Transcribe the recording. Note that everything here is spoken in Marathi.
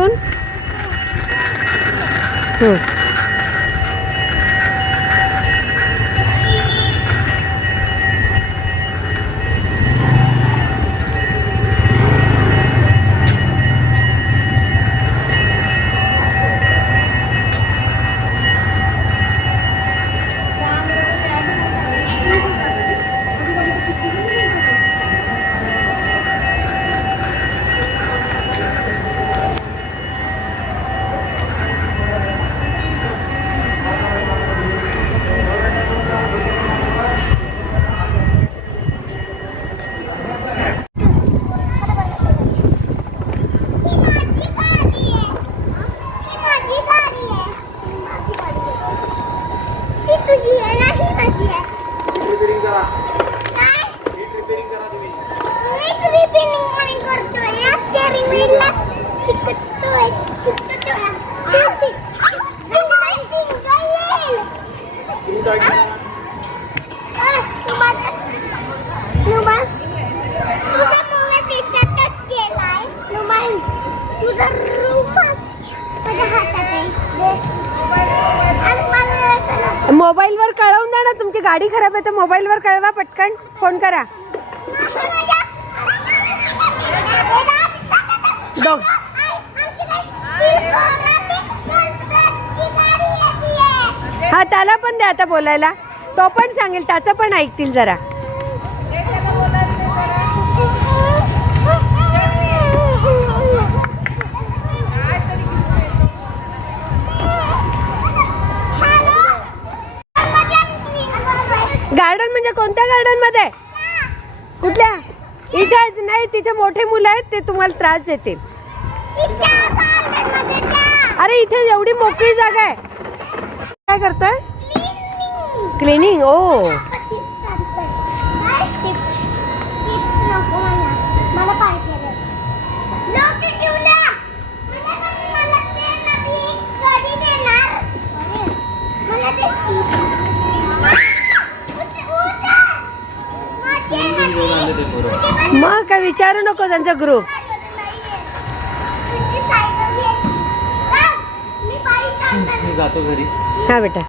इथून हं. तुझी आहे ना ही माझी आहे काय मीच रिपेअरिंग पण करतोय या स्टेअरिंग व्हीलला चिकटतोय चिकटतोय सिंगल सिंगल मोबाईलवर कळवून द्या ना तुमची गाडी खराब आहे तर मोबाईलवर कळवा पटकन. फोन करा. दो हा त्याला पण द्या आता बोलायला. तो पण सांगेल त्याचं पण ऐकतील जरा. गार्डन म्हणजे कोणत्या गार्डनमध्ये? कुठल्या? इथे नाही तिथे मोठे मुलं आहेत ते तुम्हाला त्रास देतील. अरे इथे एवढी मोकळी जागा आहे. काय करतोय? क्लिनिंग ओ मला पाहिजे लोक घेऊन या मला पण- मला ते नवी गाडी देणार अरे, मला ते उत- उतर. माझी नवी- तुझी पण मग काय विचारू नको त्यांचा ग्रुप हा बेटा.